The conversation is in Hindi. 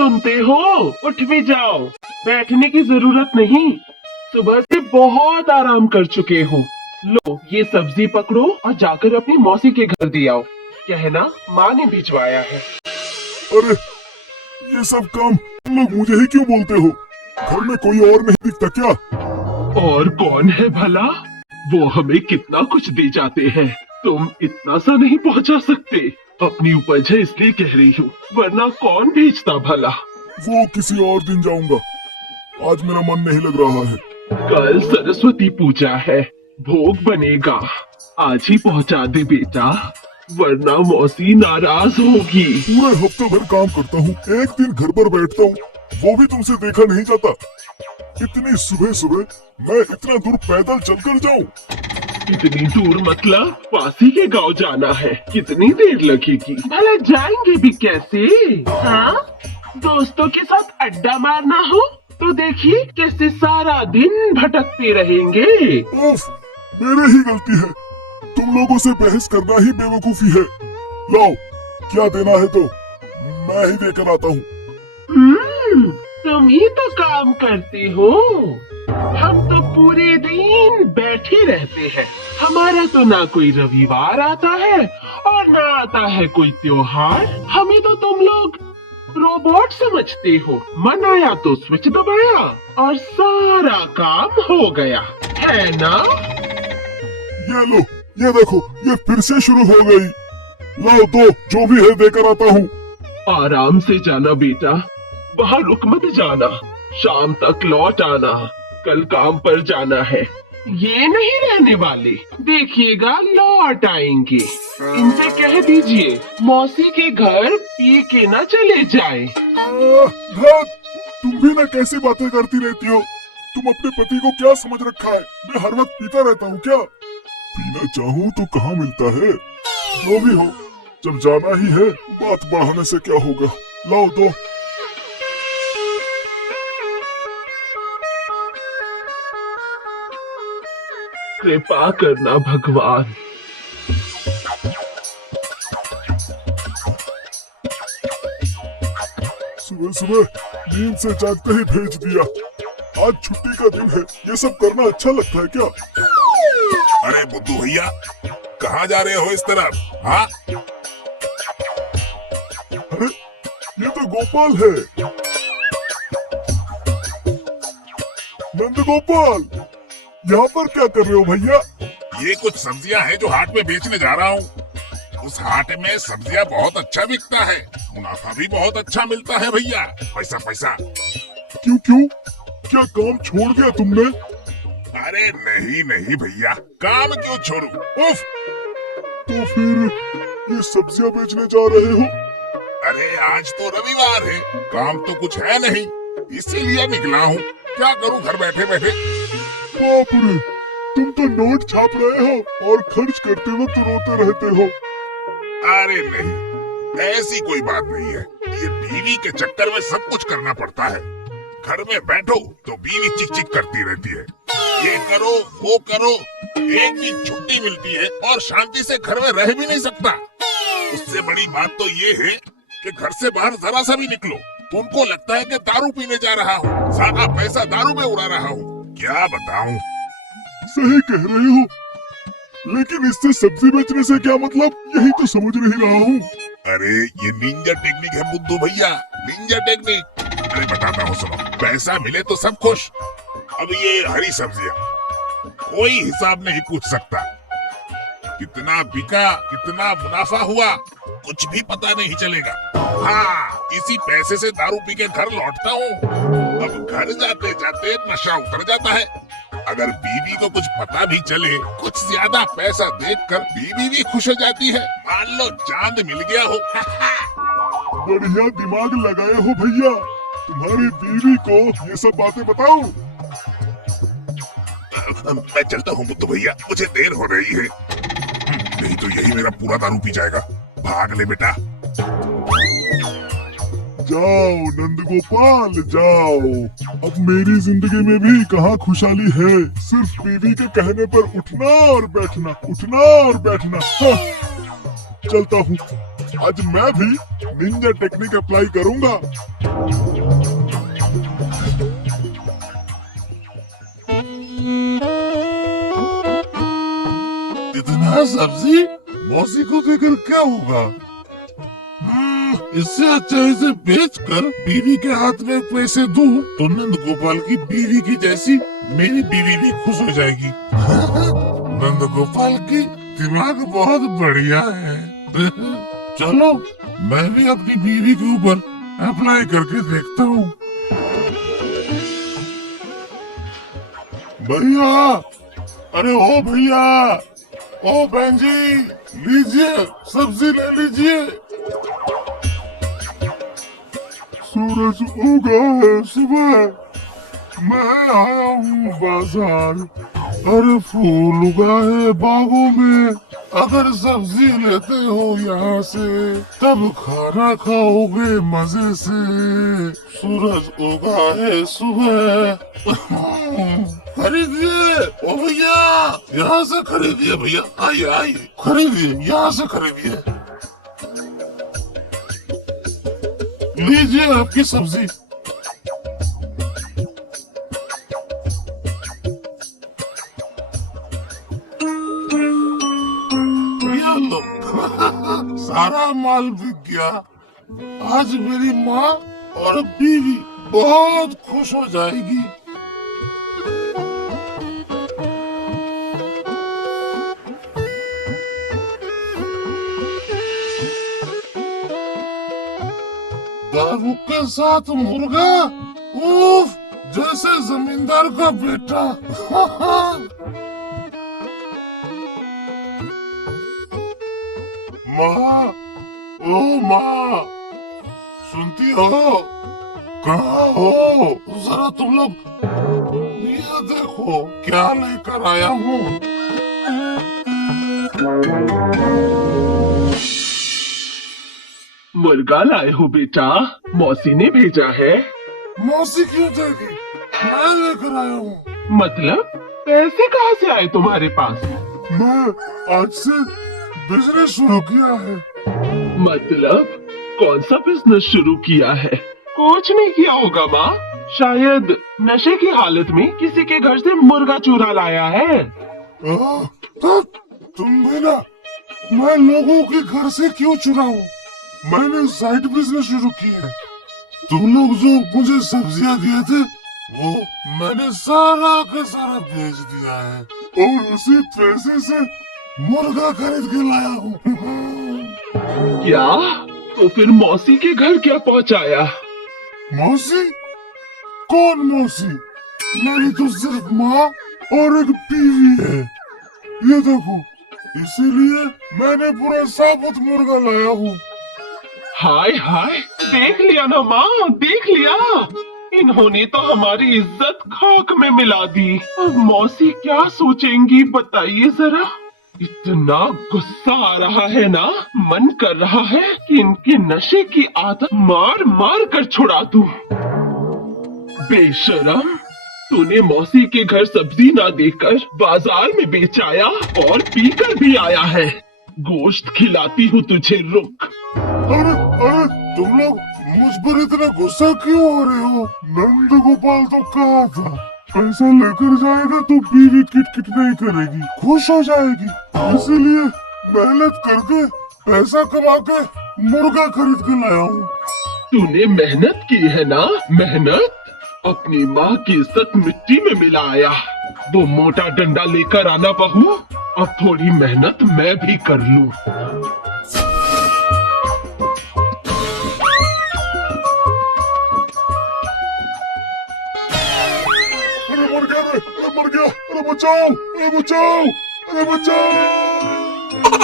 सुनते हो? उठ भी जाओ, बैठने की जरूरत नहीं। सुबह से बहुत आराम कर चुके हो। लो ये सब्जी पकड़ो और जाकर अपनी मौसी के घर दे आओ। कहना माँ ने भिजवाया है। अरे ये सब काम तुम लोग मुझे ही क्यों बोलते हो? घर में कोई और नहीं दिखता क्या? और कौन है भला? वो हमें कितना कुछ दे जाते हैं, तुम इतना सा नहीं पहुंचा सकते। अपनी उपज है इसलिए कह रही हूँ, वरना कौन भेजता भला। वो किसी और दिन जाऊंगा, आज मेरा मन नहीं लग रहा है। कल सरस्वती पूजा है, भोग बनेगा। आज ही पहुंचा दे बेटा, वरना मौसी नाराज होगी। पूरे हफ्ते भर काम करता हूँ, एक दिन घर पर बैठता हूँ, वो भी तुमसे देखा नहीं जाता। इतनी सुबह सुबह मैं इतना दूर पैदल चलकर जाऊँ? इतनी दूर मतलब पासी के गांव जाना है। कितनी देर लगेगी भला? जाएंगे भी कैसे? हाँ, दोस्तों के साथ अड्डा मारना हो तो देखिए कैसे सारा दिन भटकते रहेंगे। उफ, मेरी ही गलती है। तुम लोगों से बहस करना ही बेवकूफी है। लाओ, क्या देना है तो मैं ही देकर आता हूँ। तुम ही तो काम करते हो, हम तो पूरे दिन बैठे रहते हैं। हमारा तो ना कोई रविवार आता है और ना आता है कोई त्योहार। हमें तो तुम लोग रोबोट समझते हो। मन आया तो स्विच दबाया और सारा काम हो गया, है ना? ये लो, ये देखो, ये फिर से शुरू हो गई। लाओ दो, जो भी है देकर आता हूँ। आराम से जाना बेटा, बाहर रुक मत जाना। शाम तक लौट आना, कल काम पर जाना है। ये नहीं रहने वाले, देखिएगा लौट आएंगे। इनसे कह दीजिए मौसी के घर पी के न चले जाए। तुम भी ना कैसी बातें करती रहती हो? तुम अपने पति को क्या समझ रखा है? मैं हर वक्त पीता रहता हूँ क्या? पीना चाहूँ तो कहाँ मिलता है? जो भी हो, जब जाना ही है, बात बढ़ाने से क्या होगा। लाओ दो। कृपा करना भगवान। सुबह सुबह नींद से जागते ही भेज दिया। आज छुट्टी का दिन है, ये सब करना अच्छा लगता है क्या? अरे बुद्धू भैया, कहाँ जा रहे हो इस तरफ? हाँ, अरे ये तो गोपाल है। नंद गोपाल, यहाँ पर क्या कर रहे हो भैया? ये कुछ सब्जियां हैं जो हाट में बेचने जा रहा हूँ। उस हाट में सब्जियां बहुत अच्छा बिकता है, मुनाफा भी बहुत अच्छा मिलता है भैया। पैसा पैसा। क्यों क्यों, क्या काम छोड़ दिया तुमने? अरे नहीं नहीं भैया, काम क्यों छोड़ू? उफ। तो फिर ये सब्जियां बेचने जा रहे हो? अरे आज तो रविवार है, काम तो कुछ है नहीं, इसीलिए निकला हूँ। क्या करूँ घर बैठे बैठे। बाप रे, तुम तो नोट छाप रहे हो और खर्च करते वक्त रोते रहते हो। अरे नहीं, ऐसी कोई बात नहीं है। ये बीवी के चक्कर में सब कुछ करना पड़ता है। घर में बैठो तो बीवी चिक चिक करती रहती है, ये करो वो करो। एक दिन छुट्टी मिलती है और शांति से घर में रह भी नहीं सकता। उससे बड़ी बात तो ये है कि घर से बाहर जरा सा भी निकलो तो उनको लगता है कि दारू पीने जा रहा हूँ, सारा पैसा दारू में उड़ा रहा हूँ। क्या बताऊँ। सही कह रहे हो, लेकिन इससे सब्जी बेचने से क्या मतलब, यही तो समझ नहीं रहा हूँ। अरे ये निंजा टेक्निक है बुद्धू भैया, निंजा टेक्निक। अरे बताता हूँ सुनो, पैसा मिले तो सब खुश। अब ये हरी सब्जियाँ कोई हिसाब नहीं पूछ सकता। कितना बिका, कितना मुनाफा हुआ, कुछ भी पता नहीं चलेगा। हाँ, इसी पैसे से दारू पी के घर लौटता हूँ। अब घर जाते जाते नशा उतर जाता है। अगर बीवी को कुछ पता भी चले, कुछ ज्यादा पैसा देखकर बीवी भी खुश हो जाती है। मान लो चांद मिल गया हो। बढ़िया दिमाग लगाए हो भैया। तुम्हारी बीवी को ये सब बातें बताओ। मैं चलता हूँ बुद्धू भैया, मुझे देर हो रही है। नहीं तो यही मेरा पूरा दारू पी जाएगा। भाग ले बेटा। जाओ नंद गोपाल जाओ, अब मेरी जिंदगी में भी कहाँ खुशहाली है। सिर्फ बीवी के कहने पर उठना और बैठना, उठना और बैठना। हाँ, चलता हूँ। आज मैं भी निंजा टेक्निक अप्लाई करूंगा। इतना सब्जी मौसी को देकर क्या होगा? इससे अच्छा इसे बेचकर बीवी के हाथ में पैसे दूं तो नंद गोपाल की बीवी की जैसी मेरी बीवी भी खुश हो जाएगी। नंद गोपाल की दिमाग बहुत बढ़िया है। चलो मैं भी अपनी बीवी के ऊपर अप्लाई करके देखता हूँ। भैया, अरे ओ भैया, ओ बहन जी, लीजिए सब्जी ले लीजिए। सूरज उगा है सुबह, मैं आया हूँ बाजार। अरे फूल उगा है बागों में, अगर सब्जी लेते हो यहाँ से तब खाना खाओगे मजे से। सूरज उगा है सुबह। खरीदिए ओ भैया, यहाँ से खरीदिए भैया, आइए आइए खरीदिए, यहाँ से खरीदिए। लीजिए आपकी सब्जी। ये लो। सारा माल बिक गया। आज मेरी माँ और बीवी बहुत खुश हो जाएगी। दारू के साथ मुर्गा, उफ, जैसे जमींदार का बेटा। माँ, ओ माँ, सुनती हो? कहाँ हो? जरा तुम लोग ये देखो क्या लेकर आया हूँ। मुर्गा लाए हो बेटा? मौसी ने भेजा है। मौसी क्यों देगी? मैं लेकर आया हूँ। मतलब पैसे कहाँ से आए तुम्हारे पास? मैं आज से बिजनेस शुरू किया है। मतलब कौन सा बिजनेस शुरू किया है? कुछ नहीं किया होगा माँ, शायद नशे की हालत में किसी के घर से मुर्गा चुरा लाया है। तो तुम भी ना, मैं लोगों के घर से क्यों चुराऊं? मैंने साइड बिजनेस शुरू की है। तुम लोग जो मुझे सब्जियां दिए थे वो मैंने सारा का सारा बेच दिया है और उसी पैसे से मुर्गा खरीद के लाया हूँ। क्या? तो फिर मौसी के घर क्या पहुँचाया? मौसी? कौन मौसी? मेरी तो सिर्फ माँ और एक बीवी है। ये देखो, इसीलिए मैंने पूरा साबुत मुर्गा लाया हूँ। हाय हाय, देख लिया ना माँ, देख लिया। इन्होंने तो हमारी इज्जत खाक में मिला दी। अब मौसी क्या सोचेंगी बताइए जरा। इतना गुस्सा आ रहा है ना, मन कर रहा है कि इनके नशे की आदत मार मार कर छुड़ा दूं। बेशरम, तूने मौसी के घर सब्जी ना देकर बाजार में बेच आया और पीकर भी आया है। गोश्त खिलाती हूँ तुझे, रुक। अरे अरे, तुम लोग मुझ पर इतना गुस्सा क्यों हो रहे हो? नंद गोपाल तो कहा था पैसा लेकर जाएगा तो बीवी किटकिट नहीं करेगी, खुश हो जाएगी। इसीलिए मेहनत करके पैसा कमा के मुर्गा खरीद के लाया हूँ। तूने मेहनत की है ना? मेहनत? अपनी माँ की इज्जत मिट्टी में मिलाया। वो मोटा डंडा लेकर आना बहू, अब थोड़ी मेहनत मैं भी कर लूं। अरे मर गया मैं, अरे मर गया, अरे बचाओ, अरे बचाओ, अरे बचाओ।